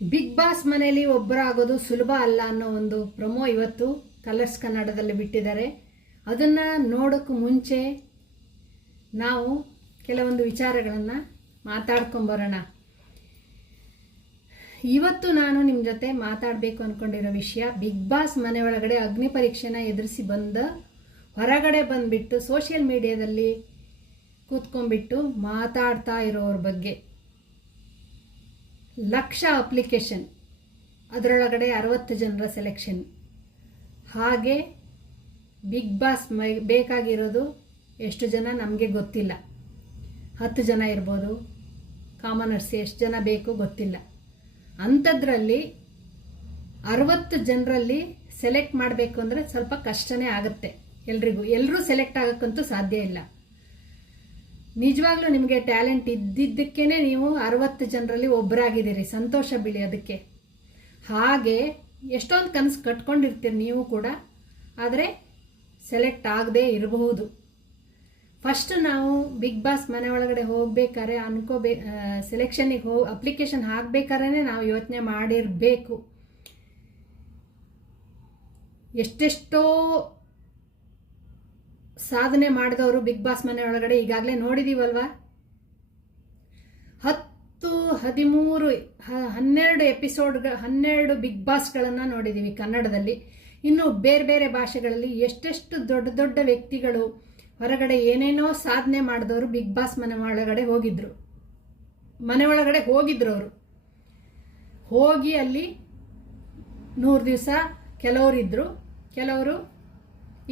Big boss ಮನೆಯಲ್ಲಿ ಒಬ್ಬರಾಗೋದು ಸುಲಭ ಅಲ್ಲ ಅನ್ನೋ ಒಂದು ಪ್ರೊಮೋ ಇವತ್ತು ಕಲರ್ಸ್ ಕನ್ನಡದಲ್ಲಿ ಬಿಟ್ಟಿದ್ದಾರೆ. ಅದನ್ನು ನೋಡೋಕ್ಕೂ ಮುಂಚೆ ನಾವು ಕೆಲವೊಂದು ವಿಚಾರಗಳನ್ನು ಮಾತಾಡ್ಕೊಂಬರೋಣ. ಇವತ್ತು ನಾನು ನಿಮ್ಮ ಜೊತೆ ಮಾತಾಡಬೇಕು ಅಂದ್ಕೊಂಡಿರೋ ವಿಷಯ, ಬಿಗ್ ಬಾಸ್ ಮನೆ ಒಳಗಡೆ ಅಗ್ನಿ ಪರೀಕ್ಷೆನ ಎದುರಿಸಿ ಬಂದ ಹೊರಗಡೆ ಬಂದುಬಿಟ್ಟು ಸೋಷಿಯಲ್ ಮೀಡಿಯಾದಲ್ಲಿ ಕೂತ್ಕೊಂಡ್ಬಿಟ್ಟು ಮಾತಾಡ್ತಾ ಇರೋರ ಬಗ್ಗೆ. ಲಕ್ಷ ಅಪ್ಲಿಕೇಶನ್, ಅದರೊಳಗಡೆ 60 ಜನರ ಸೆಲೆಕ್ಷನ್. ಹಾಗೆ ಬಿಗ್ ಬಾಸ್ ಬೇಕಾಗಿರೋದು ಎಷ್ಟು ಜನ ನಮಗೆ ಗೊತ್ತಿಲ್ಲ. 10 ಜನ ಇರ್ಬೋದು, ಕಾಮನರ್ಸ್ ಎಷ್ಟು ಜನ ಬೇಕು ಗೊತ್ತಿಲ್ಲ. ಅಂಥದ್ರಲ್ಲಿ 60 ಜನರಲ್ಲಿ ಸೆಲೆಕ್ಟ್ ಮಾಡಬೇಕು ಅಂದರೆ ಸ್ವಲ್ಪ ಕಷ್ಟನೇ ಆಗುತ್ತೆ ಎಲ್ರಿಗೂ. ಎಲ್ಲರೂ ಸೆಲೆಕ್ಟ್ ಆಗೋಕ್ಕಂತೂ ಸಾಧ್ಯ ಇಲ್ಲ. ನಿಜವಾಗ್ಲೂ ನಿಮಗೆ ಟ್ಯಾಲೆಂಟ್ ಇದ್ದಿದ್ದಕ್ಕೇ ನೀವು 60 ಜನರಲ್ಲಿ ಒಬ್ಬರಾಗಿದ್ದೀರಿ, ಸಂತೋಷ ಬೀಳಿ ಅದಕ್ಕೆ. ಹಾಗೆ ಎಷ್ಟೊಂದು ಕನಸು ಕಟ್ಕೊಂಡಿರ್ತೀರಿ ನೀವು ಕೂಡ, ಆದರೆ ಸೆಲೆಕ್ಟ್ ಆಗದೆ ಇರಬಹುದು. ಫಸ್ಟ್ ನಾವು ಬಿಗ್ ಬಾಸ್ ಮನೆ ಒಳಗಡೆ ಹೋಗ್ಬೇಕಾದ್ರೆ ಸೆಲೆಕ್ಷನಿಗೆ ಅಪ್ಲಿಕೇಶನ್ ಹಾಕಬೇಕಾದ್ರೆ ನಾವು ಯೋಚನೆ ಮಾಡಿರಬೇಕು. ಎಷ್ಟೆಷ್ಟೋ ಸಾಧನೆ ಮಾಡಿದವರು ಬಿಗ್ ಬಾಸ್ ಮನೆ ಒಳಗಡೆ ಈಗಾಗಲೇ ನೋಡಿದೀವಲ್ವಾ. 10, 13, 12 ಎಪಿಸೋಡ್ಗಳು, 12 ಬಿಗ್ ಬಾಸ್ಗಳನ್ನು ನೋಡಿದ್ದೀವಿ ಕನ್ನಡದಲ್ಲಿ. ಇನ್ನು ಬೇರೆ ಬೇರೆ ಭಾಷೆಗಳಲ್ಲಿ ಎಷ್ಟೆಷ್ಟು ದೊಡ್ಡ ದೊಡ್ಡ ವ್ಯಕ್ತಿಗಳು ಹೊರಗಡೆ ಏನೇನೋ ಸಾಧನೆ ಮಾಡಿದವರು ಬಿಗ್ ಬಾಸ್ ಮನೆ ಒಳಗಡೆ ಹೋಗಿದ್ರು. ಅವರು ಹೋಗಿ ಅಲ್ಲಿ 100 ದಿವಸ ಕೆಲವರು ಇದ್ದರು, ಕೆಲವರು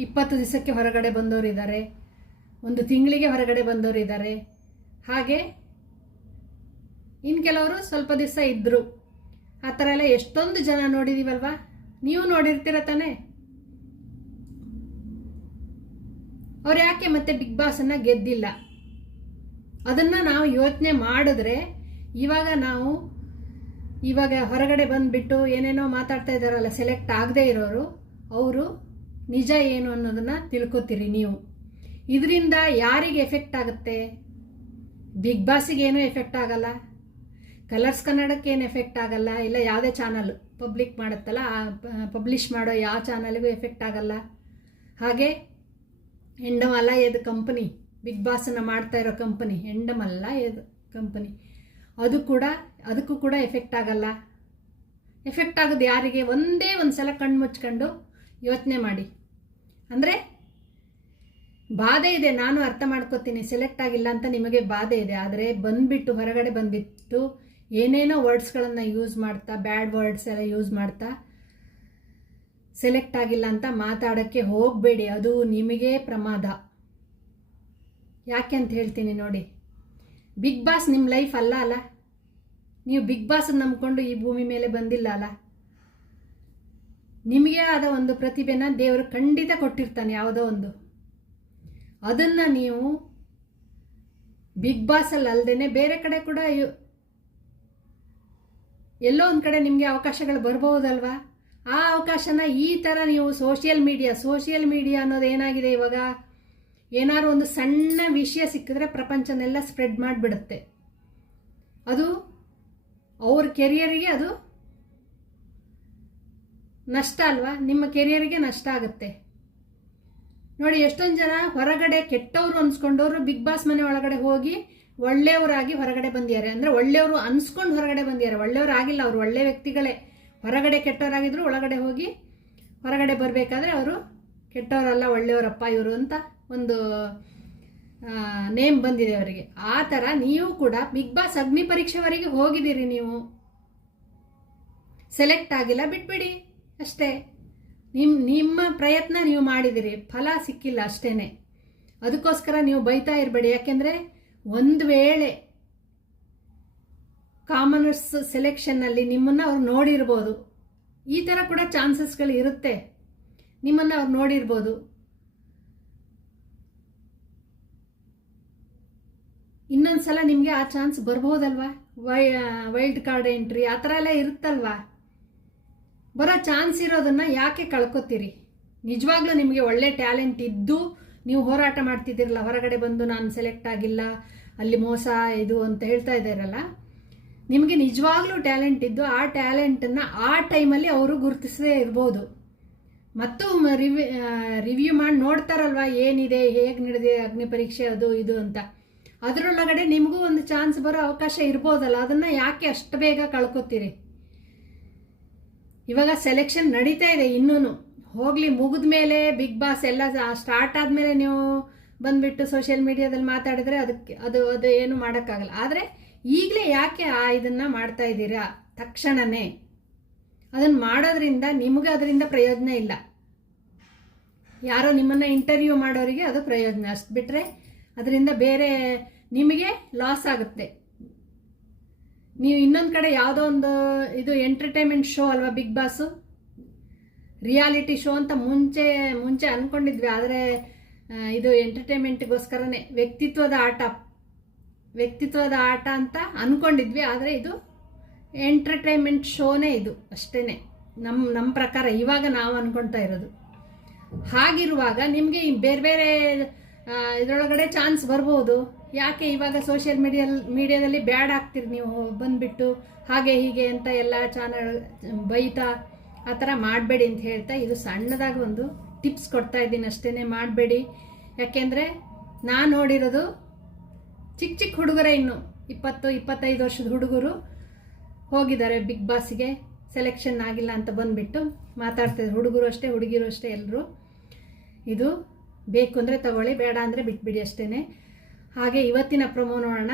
20 ದಿವಸಕ್ಕೆ ಹೊರಗಡೆ ಬಂದವರು ಇದ್ದಾರೆ, 1 ತಿಂಗಳಿಗೆ ಹೊರಗಡೆ ಬಂದವರು ಇದ್ದಾರೆ. ಹಾಗೆ ಇನ್ನು ಕೆಲವರು ಸ್ವಲ್ಪ ದಿವಸ ಇದ್ದರು. ಆ ಥರ ಎಲ್ಲ ಎಷ್ಟೊಂದು ಜನ ನೋಡಿದ್ದೀವಲ್ವಾ. ನೀವು ನೋಡಿರ್ತೀರ ತಾನೆ. ಅವ್ರು ಯಾಕೆ ಮತ್ತೆ ಬಿಗ್ ಬಾಸನ್ನು ಗೆದ್ದಿಲ್ಲ? ಅದನ್ನು ನಾವು ಯೋಚನೆ ಮಾಡಿದ್ರೆ ಇವಾಗ ಹೊರಗಡೆ ಬಂದುಬಿಟ್ಟು ಏನೇನೋ ಮಾತಾಡ್ತಾ ಇದ್ದಾರಲ್ಲ, ಸೆಲೆಕ್ಟ್ ಆಗದೆ ಇರೋರು, ಅವರು ನಿಜ ಏನು ಅನ್ನೋದನ್ನು ತಿಳ್ಕೊತೀರಿ ನೀವು. ಇದರಿಂದ ಯಾರಿಗೆ ಎಫೆಕ್ಟ್ ಆಗುತ್ತೆ? ಬಿಗ್ ಬಾಸಿಗೆ ಏನೂ ಎಫೆಕ್ಟ್ ಆಗಲ್ಲ, ಕಲರ್ಸ್ ಕನ್ನಡಕ್ಕೆ ಏನು ಎಫೆಕ್ಟ್ ಆಗಲ್ಲ, ಇಲ್ಲ ಯಾವುದೇ ಚಾನಲ್ ಪಬ್ಲಿಕ್ ಮಾಡುತ್ತಲ್ಲ ಪಬ್ಲಿಷ್ ಮಾಡೋ ಯಾವ ಚಾನಲ್ಗೂ ಎಫೆಕ್ಟ್ ಆಗಲ್ಲ. ಹಾಗೆ ಎಂಡಮಲ್ಲ ಎದು ಕಂಪನಿ, ಬಿಗ್ ಬಾಸನ್ನು ಮಾಡ್ತಾ ಇರೋ ಕಂಪನಿ ಎಂಡಮಲ್ಲ ಎದು ಕಂಪನಿ, ಅದಕ್ಕೂ ಕೂಡ ಎಫೆಕ್ಟ್ ಆಗಲ್ಲ. ಎಫೆಕ್ಟ್ ಆಗೋದು ಯಾರಿಗೆ? ಒಂದೇ ಒಂದು ಸಲ ಕಣ್ಣು ಮುಚ್ಕೊಂಡು ಯೋಚನೆ ಮಾಡಿ. ಅಂದರೆ ಬಾಧೆ ಇದೆ, ನಾನು ಅರ್ಥ ಮಾಡ್ಕೋತೀನಿ. ಸೆಲೆಕ್ಟ್ ಆಗಿಲ್ಲ ಅಂತ ನಿಮಗೆ ಬಾಧೆ ಇದೆ, ಆದರೆ ಹೊರಗಡೆ ಬಂದುಬಿಟ್ಟು ಏನೇನೋ ವರ್ಡ್ಸ್ಗಳನ್ನು ಯೂಸ್ ಮಾಡ್ತಾ, ಬ್ಯಾಡ್ ವರ್ಡ್ಸ್ ಎಲ್ಲ ಯೂಸ್ ಮಾಡ್ತಾ ಸೆಲೆಕ್ಟ್ ಆಗಿಲ್ಲ ಅಂತ ಮಾತಾಡೋಕ್ಕೆ ಹೋಗಬೇಡಿ. ಅದು ನಿಮಗೆ ಪ್ರಮಾದ. ಯಾಕೆ ಅಂತ ಹೇಳ್ತೀನಿ ನೋಡಿ. ಬಿಗ್ ಬಾಸ್ ನಿಮ್ಮ ಲೈಫ್ ಅಲ್ಲ. ನೀವು ಬಿಗ್ ಬಾಸ್ ನಂಬ್ಕೊಂಡು ಈ ಭೂಮಿ ಮೇಲೆ ಬಂದಿಲ್ಲ ಅಲ್ಲ. ನಿಮಗೆ ಆದ ಒಂದು ಪ್ರತಿಭೆನ ದೇವರು ಖಂಡಿತ ಕೊಟ್ಟಿರ್ತಾನೆ, ಯಾವುದೋ ಒಂದು. ಅದನ್ನು ನೀವು ಬಿಗ್ ಬಾಸಲ್ಲಿ ಅಲ್ಲದೇನೆ ಬೇರೆ ಕಡೆ ಕೂಡ ಎಲ್ಲೋ ಒಂದು ಕಡೆ ನಿಮಗೆ ಅವಕಾಶಗಳು ಬರ್ಬೋದಲ್ವಾ. ಆ ಅವಕಾಶನ ಈ ಥರ ನೀವು ಸೋಷಿಯಲ್ ಮೀಡಿಯಾ ಅನ್ನೋದು ಏನಾಗಿದೆ ಇವಾಗ, ಏನಾದ್ರು ಒಂದು ಸಣ್ಣ ವಿಷಯ ಸಿಕ್ಕಿದ್ರೆ ಪ್ರಪಂಚನೆಲ್ಲ ಸ್ಪ್ರೆಡ್ ಮಾಡಿಬಿಡುತ್ತೆ. ಅದು ಅವ್ರ ಕೆರಿಯರಿಗೆ ಅದು ನಷ್ಟ ಅಲ್ವಾ, ನಿಮ್ಮ ಕೆರಿಯರಿಗೆ ನಷ್ಟ ಆಗುತ್ತೆ. ನೋಡಿ, ಎಷ್ಟೊಂದು ಜನ ಹೊರಗಡೆ ಕೆಟ್ಟವರು ಅನ್ಸ್ಕೊಂಡವರು ಬಿಗ್ ಬಾಸ್ ಮನೆ ಒಳಗಡೆ ಹೋಗಿ ಒಳ್ಳೆಯವರಾಗಿ ಹೊರಗಡೆ ಬಂದಿದ್ದಾರೆ. ಅಂದರೆ ಒಳ್ಳೆಯವರು ಅನ್ಸ್ಕೊಂಡು ಹೊರಗಡೆ ಬಂದಿದ್ದಾರೆ, ಒಳ್ಳೆಯವರು ಆಗಿಲ್ಲ. ಅವರು ಒಳ್ಳೆ ವ್ಯಕ್ತಿಗಳೇ. ಹೊರಗಡೆ ಕೆಟ್ಟವರಾಗಿದ್ರು ಒಳಗಡೆ ಹೋಗಿ ಹೊರಗಡೆ ಬರಬೇಕಾದ್ರೆ ಅವರು ಕೆಟ್ಟವರಲ್ಲ, ಒಳ್ಳೆಯವರಪ್ಪ ಇವರು ಅಂತ ಒಂದು ನೇಮ್ ಬಂದಿದೆ ಅವರಿಗೆ. ಆ ಥರ ನೀವು ಕೂಡ ಬಿಗ್ ಬಾಸ್ ಅಗ್ನಿ ಪರೀಕ್ಷೆವರೆಗೆ ಹೋಗಿದ್ದೀರಿ. ನೀವು ಸೆಲೆಕ್ಟ್ ಆಗಿಲ್ಲ, ಬಿಟ್ಬಿಡಿ ಅಷ್ಟೇ. ನಿಮ್ಮ ಪ್ರಯತ್ನ ನೀವು ಮಾಡಿದಿರಿ, ಫಲ ಸಿಕ್ಕಿಲ್ಲ ಅಷ್ಟೇ. ಅದಕ್ಕೋಸ್ಕರ ನೀವು ಬೈತಾ ಇರಬೇಡಿ. ಯಾಕೆಂದರೆ ಒಂದು ವೇಳೆ ಕಾಮನರ್ಸ್ ಸೆಲೆಕ್ಷನ್ನಲ್ಲಿ ನಿಮ್ಮನ್ನು ಅವ್ರು ನೋಡಿರ್ಬೋದು. ಈ ಥರ ಕೂಡ ಚಾನ್ಸಸ್ಗಳು ಇರುತ್ತೆ, ನಿಮ್ಮನ್ನು ಅವ್ರು ನೋಡಿರ್ಬೋದು. ಇನ್ನೊಂದು ಸಲ ನಿಮಗೆ ಆ ಚಾನ್ಸ್ ಬರ್ಬೋದಲ್ವಾ. ವೈಲ್ಡ್ ಕಾರ್ಡ್ ಎಂಟ್ರಿ ಆ ಥರ ಎಲ್ಲ ಇರುತ್ತಲ್ವಾ. ಬರೋ ಚಾನ್ಸ್ ಇರೋದನ್ನು ಯಾಕೆ ಕಳ್ಕೊತೀರಿ? ನಿಜವಾಗ್ಲೂ ನಿಮಗೆ ಒಳ್ಳೆ ಟ್ಯಾಲೆಂಟ್ ಇದ್ದು ನೀವು ಹೋರಾಟ ಮಾಡ್ತಿದ್ದೀರಲ್ಲ, ಹೊರಗಡೆ ಬಂದು ನಾನು ಸೆಲೆಕ್ಟ್ ಆಗಿಲ್ಲ, ಅಲ್ಲಿ ಮೋಸ ಇದು ಅಂತ ಹೇಳ್ತಾ ಇದ್ದೀರಲ್ಲ, ನಿಮಗೆ ನಿಜವಾಗ್ಲೂ ಟ್ಯಾಲೆಂಟ್ ಇದ್ದು ಆ ಟ್ಯಾಲೆಂಟನ್ನು ಆ ಟೈಮಲ್ಲಿ ಅವರು ಗುರುತಿಸದೇ ಇರ್ಬೋದು. ಮತ್ತು ರಿವ್ಯೂ ಮಾಡಿ ನೋಡ್ತಾರಲ್ವ ಏನಿದೆ, ಹೇಗೆ ನಡೆದಿದೆ ಅಗ್ನಿ ಪರೀಕ್ಷೆ, ಅದು ಇದು ಅಂತ. ಅದರೊಳಗಡೆ ನಿಮಗೂ ಒಂದು ಚಾನ್ಸ್ ಬರೋ ಅವಕಾಶ ಇರ್ಬೋದಲ್ಲ, ಅದನ್ನು ಯಾಕೆ ಅಷ್ಟು ಬೇಗ ಕಳ್ಕೊತೀರಿ? ಇವಾಗ ಸೆಲೆಕ್ಷನ್ ನಡೀತಾ ಇದೆ, ಇನ್ನೂ ಹೋಗಲಿ, ಮುಗಿದ ಮೇಲೆ ಬಿಗ್ ಬಾಸ್ ಎಲ್ಲ ಸ್ಟಾರ್ಟ್ ಆದಮೇಲೆ ನೀವು ಬಂದುಬಿಟ್ಟು ಸೋಷಿಯಲ್ ಮೀಡಿಯಾದಲ್ಲಿ ಮಾತಾಡಿದ್ರೆ ಅದು ಏನು ಮಾಡೋಕ್ಕಾಗಲ್ಲ. ಆದರೆ ಈಗಲೇ ಯಾಕೆ ಇದನ್ನು ಮಾಡ್ತಾ ಇದ್ದೀರಾ? ತಕ್ಷಣವೇ ಅದನ್ನು ಮಾಡೋದ್ರಿಂದ ನಿಮಗೆ ಅದರಿಂದ ಪ್ರಯೋಜನ ಇಲ್ಲ. ಯಾರೋ ನಿಮ್ಮನ್ನು ಇಂಟರ್ವ್ಯೂ ಮಾಡೋರಿಗೆ ಅದು ಪ್ರಯೋಜನ, ಅಷ್ಟು ಬಿಟ್ಟರೆ ಅದರಿಂದ ಬೇರೆ ನಿಮಗೆ ಲಾಸ್ ಆಗುತ್ತೆ. ನೀವು ಇನ್ನೊಂದು ಕಡೆ ಯಾವುದೋ ಒಂದು ಇದು ಎಂಟರ್ಟೈನ್ಮೆಂಟ್ ಶೋ ಅಲ್ವಾ ಬಿಗ್ ಬಾಸು, ರಿಯಾಲಿಟಿ ಶೋ ಅಂತ ಮುಂಚೆ ಅಂದ್ಕೊಂಡಿದ್ವಿ. ಆದರೆ ಇದು ಎಂಟರ್ಟೈನ್ಮೆಂಟ್ಗೋಸ್ಕರನೇ ವ್ಯಕ್ತಿತ್ವದ ಆಟ ಅಂತ ಅಂದ್ಕೊಂಡಿದ್ವಿ. ಆದರೆ ಇದು ಎಂಟರ್ಟೈನ್ಮೆಂಟ್ ಶೋನೇ, ಇದು ಅಷ್ಟೇ ನಮ್ಮ ಪ್ರಕಾರ ಇವಾಗ ನಾವು ಅಂದ್ಕೊಳ್ತಾ ಇರೋದು. ಹಾಗಿರುವಾಗ ನಿಮಗೆ ಬೇರೆ ಬೇರೆ ಇದರೊಳಗಡೆ ಚಾನ್ಸ್ ಬರ್ಬೋದು. ಯಾಕೆ ಇವಾಗ ಸೋಷಿಯಲ್ ಮೀಡಿಯಾದಲ್ಲಿ ಬ್ಯಾಡ್ ಆಗ್ತೀರಿ ನೀವು ಬಂದುಬಿಟ್ಟು ಹಾಗೆ ಹೀಗೆ ಅಂತ ಎಲ್ಲ ಚಾನಲ್ ಬೈತಾ ಆ ಥರ ಮಾಡಬೇಡಿ ಅಂತ ಹೇಳ್ತಾ ಇದು ಸಣ್ಣದಾಗಿ ಒಂದು ಟಿಪ್ಸ್ ಕೊಡ್ತಾ ಇದ್ದೀನಿ ಅಷ್ಟೇ. ಮಾಡಬೇಡಿ. ಯಾಕೆಂದರೆ ನಾನು ನೋಡಿರೋದು ಚಿಕ್ಕ ಹುಡುಗರೇ, ಇನ್ನು 20-25 ವರ್ಷದ ಹುಡುಗರು ಹೋಗಿದ್ದಾರೆ ಬಿಗ್ ಬಾಸ್ಗೆ, ಸೆಲೆಕ್ಷನ್ ಆಗಿಲ್ಲ ಅಂತ ಬಂದುಬಿಟ್ಟು ಮಾತಾಡ್ತಿದ್ರು. ಹುಡುಗರು ಅಷ್ಟೇ, ಹುಡುಗಿರು ಅಷ್ಟೇ, ಎಲ್ಲರೂ. ಇದು ಬೇಕು ಅಂದರೆ ತಗೊಳ್ಳಿ, ಬೇಡ ಅಂದರೆ ಬಿಟ್ಬಿಡಿ ಅಷ್ಟೇ. ಹಾಗೆ ಇವತ್ತಿನ ಪ್ರೊಮೋ ನೋಡೋಣ.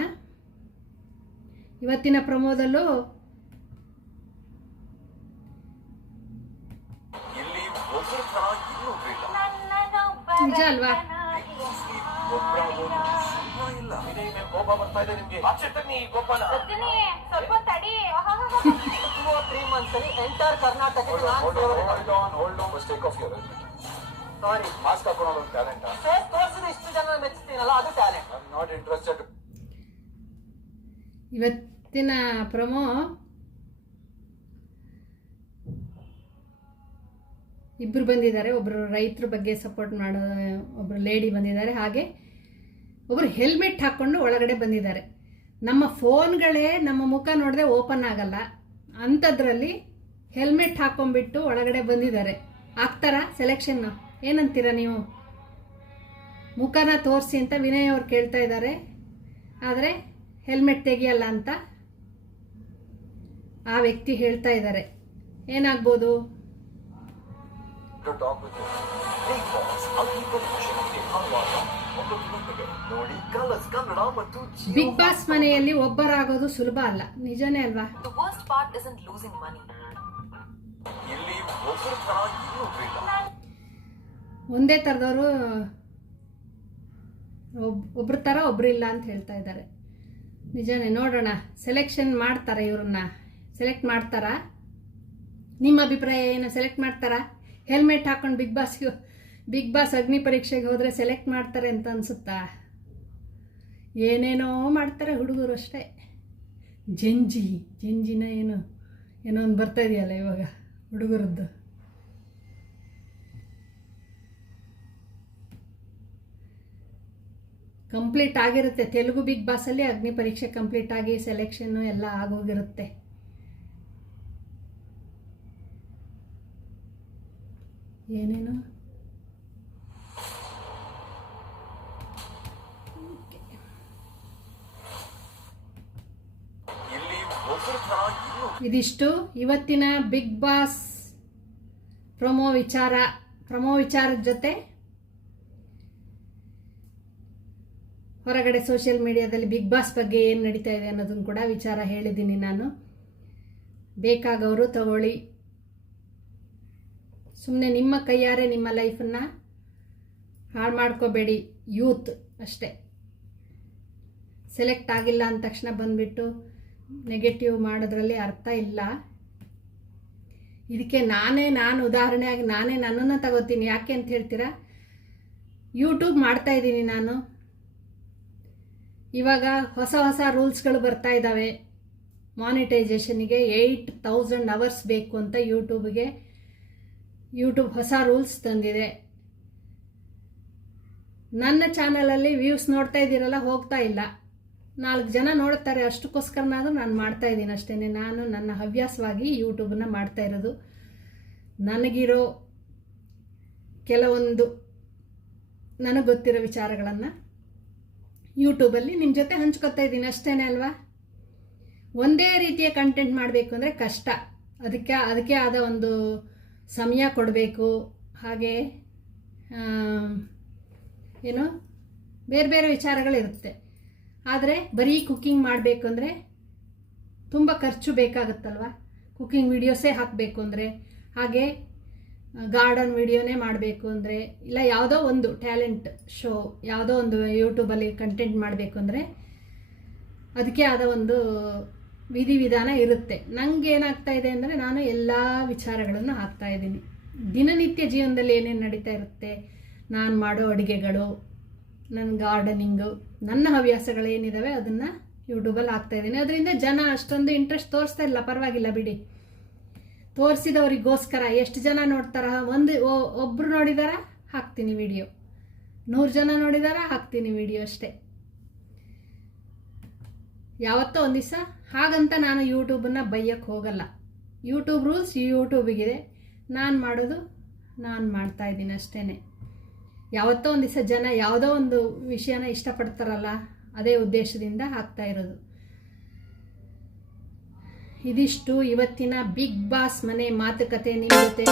ಇವತ್ತಿನ ಪ್ರೊಮೋದಲ್ಲೂ ನಿಜ ಅಲ್ವಾ? ಇವತ್ತಿನ ಪ್ರೊಮೋ ಇಬ್ಬರು ಬಂದಿದ್ದಾರೆ. ಒಬ್ಬರು ರೈತರ ಬಗ್ಗೆ ಸಪೋರ್ಟ್ ಮಾಡೋ ಒಬ್ಬರು ಲೇಡಿ ಬಂದಿದ್ದಾರೆ, ಹಾಗೆ ಒಬ್ಬರು ಹೆಲ್ಮೆಟ್ ಹಾಕ್ಕೊಂಡು ಒಳಗಡೆ ಬಂದಿದ್ದಾರೆ. ನಮ್ಮ ಫೋನ್ಗಳೇ ನಮ್ಮ ಮುಖ ನೋಡದೆ ಓಪನ್ ಆಗಲ್ಲ, ಅಂಥದ್ರಲ್ಲಿ ಹೆಲ್ಮೆಟ್ ಹಾಕ್ಕೊಂಡ್ಬಿಟ್ಟು ಒಳಗಡೆ ಬಂದಿದ್ದಾರೆ. ಆಗ್ತಾರಾ ಸೆಲೆಕ್ಷನ್? ಏನಂತೀರ ನೀವು? ಮುಖನ ತೋರಿಸಿ ಅಂತ ವಿನಯ್ ಅವ್ರು ಕೇಳ್ತಾ ಇದ್ದಾರೆ, ಆದರೆ ಹೆಲ್ಮೆಟ್ ತೆಗಿಯಲ್ಲ ಅಂತ ಆ ವ್ಯಕ್ತಿ ಹೇಳ್ತಾ ಇದ್ದಾರೆ. ಏನಾಗ್ಬೋದು? ಬಿಗ್ ಬಾಸ್ ಮನೆಯಲ್ಲಿ ಒಬ್ಬರಾಗೋದು ಸುಲಭ ಅಲ್ಲ, ನಿಜನೇ ಅಲ್ವಾ? ಒಂದೇ ಥರದವರು ಒಬ್ರ ಥರ ಒಬ್ರು ಇಲ್ಲ ಅಂತ ಹೇಳ್ತಾ ಇದ್ದಾರೆ. ನಿಜನೇ. ನೋಡೋಣ, ಸೆಲೆಕ್ಷನ್ ಮಾಡ್ತಾರೆ, ಇವ್ರನ್ನ ಸೆಲೆಕ್ಟ್ ಮಾಡ್ತಾರಾ? ನಿಮ್ಮ ಅಭಿಪ್ರಾಯ ಏನು? ಸೆಲೆಕ್ಟ್ ಮಾಡ್ತಾರಾ? ಹೆಲ್ಮೆಟ್ ಹಾಕೊಂಡು ಬಿಗ್ ಬಾಸ್ ಅಗ್ನಿ ಪರೀಕ್ಷೆಗೆ ಹೋದರೆ ಸೆಲೆಕ್ಟ್ ಮಾಡ್ತಾರೆ ಅಂತ ಅನಿಸುತ್ತಾ? ಏನೇನೋ ಮಾಡ್ತಾರೆ ಹುಡುಗರು ಅಷ್ಟೇ. ಜಂಜಿನ ಏನೋ ಒಂದು ಬರ್ತಾ ಇದೆಯಲ್ಲ ಇವಾಗ ಹುಡುಗರದ್ದು. ಕಂಪ್ಲೀಟ್ ಆಗಿರುತ್ತೆ. ತೆಲುಗು ಬಿಗ್ ಬಾಸಲ್ಲಿ ಅಗ್ನಿ ಪರೀಕ್ಷೆ ಕಂಪ್ಲೀಟ್ ಆಗಿ ಸೆಲೆಕ್ಷನ್ನು ಎಲ್ಲ ಆಗೋಗಿರುತ್ತೆ. ಏನೇನು ಇದಿಷ್ಟು ಇವತ್ತಿನ ಬಿಗ್ ಬಾಸ್ ಪ್ರೊಮೋ ವಿಚಾರದ ಜೊತೆ ಹೊರಗಡೆ ಸೋಷಿಯಲ್ ಮೀಡಿಯಾದಲ್ಲಿ ಬಿಗ್ ಬಾಸ್ ಬಗ್ಗೆ ಏನು ನಡೀತಾ ಇದೆ ಅನ್ನೋದನ್ನು ಕೂಡ ವಿಚಾರ ಹೇಳಿದ್ದೀನಿ ನಾನು. ಬೇಕಾಗವರು ತಗೊಳ್ಳಿ. ಸುಮ್ಮನೆ ನಿಮ್ಮ ಕೈಯಾರೆ ನಿಮ್ಮ ಲೈಫನ್ನು ಹಾಳು ಮಾಡ್ಕೋಬೇಡಿ. ಯೂತ್ ಅಷ್ಟೇ. ಸೆಲೆಕ್ಟ್ ಆಗಿಲ್ಲ ಅಂದ ತಕ್ಷಣ ಬಂದುಬಿಟ್ಟು ನೆಗೆಟಿವ್ ಮಾಡೋದ್ರಲ್ಲಿ ಅರ್ಥ ಇಲ್ಲ. ಇದಕ್ಕೆ ನಾನು ಉದಾಹರಣೆಯಾಗಿ ನನ್ನನ್ನು ತಗೋತೀನಿ. ಯಾಕೆ ಅಂತ ಹೇಳ್ತೀರಾ? ಯೂಟ್ಯೂಬ್ ಮಾಡ್ತಾ ಇದ್ದೀನಿ ನಾನು. ಇವಾಗ ಹೊಸ ರೂಲ್ಸ್ಗಳು ಬರ್ತಾ ಇದ್ದಾವೆ. ಮಾನಿಟೈಸೇಷನ್ಗೆ 8000 ಅವರ್ಸ್ ಬೇಕು ಅಂತ ಯೂಟ್ಯೂಬ್ ಹೊಸ ರೂಲ್ಸ್ ತಂದಿದೆ. ನನ್ನ ಚಾನಲಲ್ಲಿ ವ್ಯೂಸ್ ನೋಡ್ತಾ ಇದ್ದೀರಲ್ಲ, ಹೋಗ್ತಾ ಇಲ್ಲ. 4 ಜನ ನೋಡ್ತಾರೆ, ಅಷ್ಟಕ್ಕೋಸ್ಕರನಾದರೂ ನಾನು ಮಾಡ್ತಾ ಇದ್ದೀನಿ ಅಷ್ಟೇ. ನಾನು ನನ್ನ ಹವ್ಯಾಸವಾಗಿ ಯೂಟ್ಯೂಬನ್ನು ಮಾಡ್ತಾ ಇರೋದು. ನನಗಿರೋ ಕೆಲವೊಂದು ನನಗೆ ಗೊತ್ತಿರೋ ವಿಚಾರಗಳನ್ನು ಯೂಟ್ಯೂಬಲ್ಲಿ ನಿಮ್ಮ ಜೊತೆ ಹಂಚ್ಕೊತಾ ಇದ್ದೀನಿ ಅಷ್ಟೇ ಅಲ್ವಾ. ಒಂದೇ ರೀತಿಯ ಕಂಟೆಂಟ್ ಮಾಡಬೇಕು ಅಂದರೆ ಕಷ್ಟ. ಅದಕ್ಕೆ ಆದ ಒಂದು ಸಮಯ ಕೊಡಬೇಕು. ಹಾಗೆ ಏನೋ ಬೇರೆ ಬೇರೆ ವಿಚಾರಗಳಿರುತ್ತೆ. ಆದರೆ ಬರೀ ಕುಕ್ಕಿಂಗ್ ಮಾಡಬೇಕು ಅಂದರೆ ತುಂಬ ಖರ್ಚು ಬೇಕಾಗುತ್ತಲ್ವ. ಕುಕ್ಕಿಂಗ್ ವಿಡಿಯೋಸೇ ಹಾಕಬೇಕು ಅಂದರೆ, ಹಾಗೆ ಗಾರ್ಡನ್ ವಿಡಿಯೋನೇ ಮಾಡಬೇಕು ಅಂದರೆ, ಇಲ್ಲ ಯಾವುದೋ ಒಂದು ಟ್ಯಾಲೆಂಟ್ ಶೋ, ಯಾವುದೋ ಒಂದು ಯೂಟ್ಯೂಬಲ್ಲಿ ಕಂಟೆಂಟ್ ಮಾಡಬೇಕು ಅಂದರೆ ಅದಕ್ಕೆ ಆದ ಒಂದು ವಿಧಿವಿಧಾನ ಇರುತ್ತೆ. ನನಗೆ ಏನಾಗ್ತಾ ಇದೆ ಅಂದರೆ ನಾನು ಎಲ್ಲ ವಿಚಾರಗಳನ್ನು ಹಾಕ್ತಾ ಇದ್ದೀನಿ. ದಿನನಿತ್ಯ ಜೀವನದಲ್ಲಿ ಏನೇನು ನಡೀತಾ ಇರುತ್ತೆ, ನಾನು ಮಾಡೋ ಅಡುಗೆಗಳು, ನನ್ನ ಗಾರ್ಡನಿಂಗು, ನನ್ನ ಹವ್ಯಾಸಗಳು ಏನಿದ್ದಾವೆ ಅದನ್ನು ಯೂಟ್ಯೂಬಲ್ಲಿ ಹಾಕ್ತಾಯಿದ್ದೀನಿ. ಅದರಿಂದ ಜನ ಅಷ್ಟೊಂದು ಇಂಟ್ರೆಸ್ಟ್ ತೋರಿಸ್ತಾ ಇಲ್ಲ, ಪರವಾಗಿಲ್ಲ ಬಿಡಿ. ತೋರಿಸಿದವರಿಗೋಸ್ಕರ ಎಷ್ಟು ಜನ ನೋಡ್ತಾರ, ಒಬ್ಬರು ನೋಡಿದಾರ ಹಾಕ್ತೀನಿ ವಿಡಿಯೋ, 100 ಜನ ನೋಡಿದಾರ ಹಾಕ್ತೀನಿ ವಿಡಿಯೋ ಅಷ್ಟೇ. ಯಾವತ್ತೋ ಒಂದು ದಿವಸ ಹಾಗಂತ ನಾನು ಯೂಟ್ಯೂಬನ್ನು ಬೈಯಕ್ಕೆ ಹೋಗಲ್ಲ. ಯೂಟ್ಯೂಬ್ ರೂಲ್ಸ್ ಯೂಟ್ಯೂಬಿಗಿದೆ, ನಾನು ಮಾಡೋದು ನಾನು ಮಾಡ್ತಾ ಇದ್ದೀನಿ ಅಷ್ಟೇ. ಯಾವತ್ತೋ ಒಂದು ದಿವಸ ಜನ ಯಾವುದೋ ಒಂದು ವಿಷಯನ ಇಷ್ಟಪಡ್ತಾರಲ್ಲ, ಅದೇ ಉದ್ದೇಶದಿಂದ ಹಾಕ್ತಾ ಇರೋದು. ಇದಿಷ್ಟು ಇವತ್ತಿನ ಬಿಗ್ ಬಾಸ್ ಮನೆ ಮಾತುಕತೆ ನಿಮ್ಮ ಜೊತೆ.